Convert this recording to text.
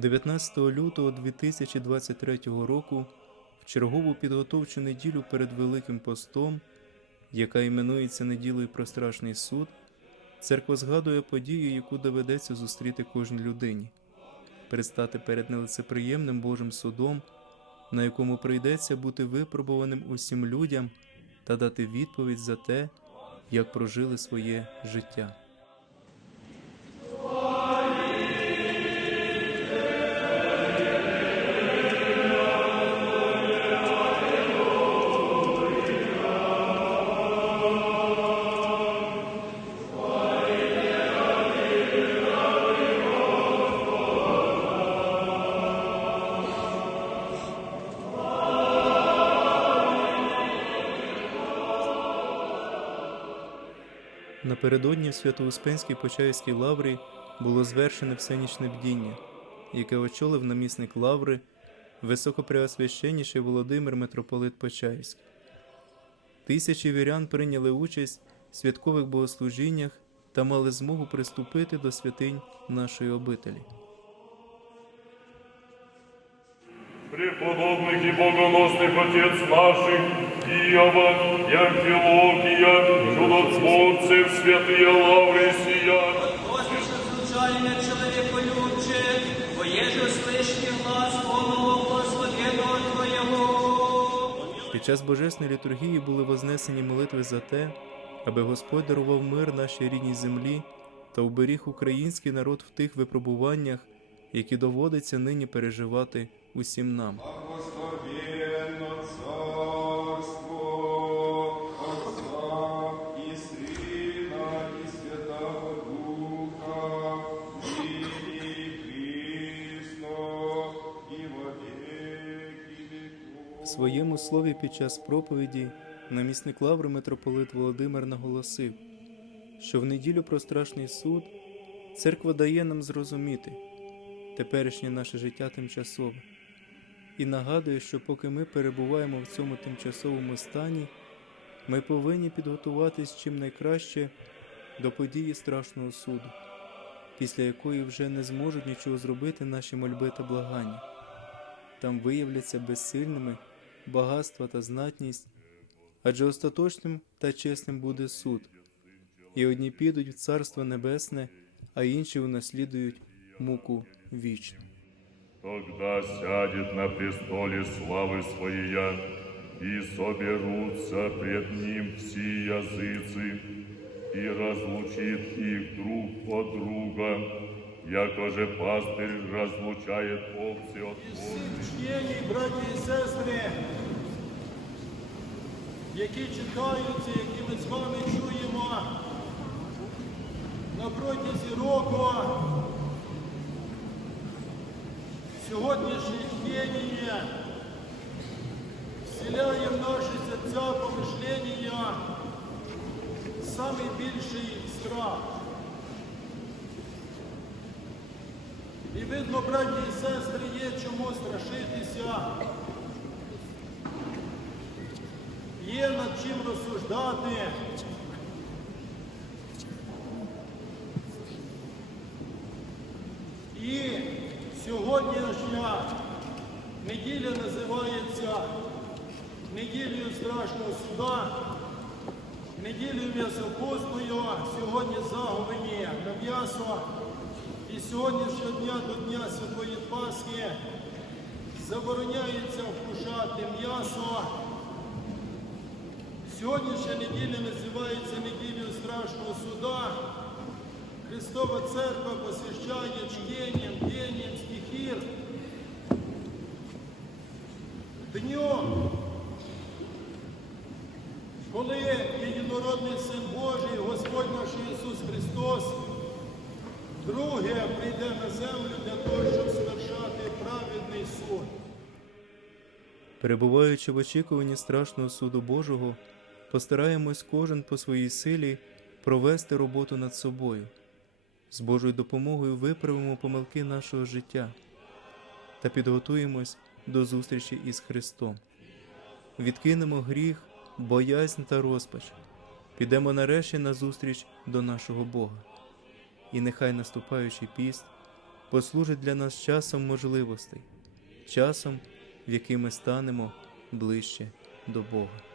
19 лютого 2023 року, в чергову підготовчу неділю перед Великим постом, яка іменується неділею про страшний суд, церква згадує подію, яку доведеться зустріти кожній людині, предстати перед нелицеприємним Божим судом, на якому прийдеться бути випробуваним усім людям та дати відповідь за те, як прожили своє життя. Напередодні в Свято-Успенській Почаївській лаврі було звершене всенічне бдіння, яке очолив намісник лаври, високопреосвященніший Володимир митрополит Почаївський. Тисячі вірян прийняли участь в святкових богослужіннях та мали змогу приступити до святинь нашої обителі. Преподобных и богоносных отец наших, Иова, и Амфилокия, чудотворцев, святые лавры сия, Возможно, звучание человеколюбче, поеже слышни глаз полного благословенного Твоего. Під час божественної літургії були вознесені молитви за те, аби Господь дарував мир нашій рідній землі та уберіг український народ в тих випробуваннях, які доводиться нині переживати усім нам. В своєму слові під час проповіді намісник лаври митрополит Володимир наголосив, що в неділю про страшний суд церква дає нам зрозуміти теперішнє наше життя тимчасове і нагадує, що поки ми перебуваємо в цьому тимчасовому стані, ми повинні підготуватись чим найкраще до події страшного суду, після якої вже не зможуть нічого зробити наші мольби та благання там виявляться безсильними багатства та знатність, адже остаточним та чесним буде суд, і одні підуть в Царство Небесне, а інші унаслідують муку вічну. Тогда сядет на престоле славы Своей, и соберутся пред Ним все языцы, и разлучит их друг от друга, якоже пастырь разлучает овцы от овец. Чтені, браті і сестри, які читаються, які ми з вами чуємо на протязі року, сьогоднішнє чтення вселяє в наші серця помишлення самий більший страх. І видно, браті і сестри, є чому страшитися, є над чим розсуждати. І сьогоднішня неділя називається неділею страшного суда, неділею м'ясопустою, сьогодні заговені на м'ясо. І сьогоднішнього дня до Дня Святої Пасхи забороняється вкушати м'ясо. Сьогоднішня неділя називається неділею страшного суда. Христова Церква посвящає чтенням, друге прийде на землю для того, щоб свершати праведний суд. Перебуваючи в очікуванні страшного суду Божого, постараємось кожен по своїй силі провести роботу над собою. З Божою допомогою виправимо помилки нашого життя та підготуємось до зустрічі із Христом. Відкинемо гріх, боязнь та розпач, підемо нарешті на зустріч до нашого Бога. І нехай наступаючий піст послужить для нас часом можливостей, часом, в який ми станемо ближче до Бога.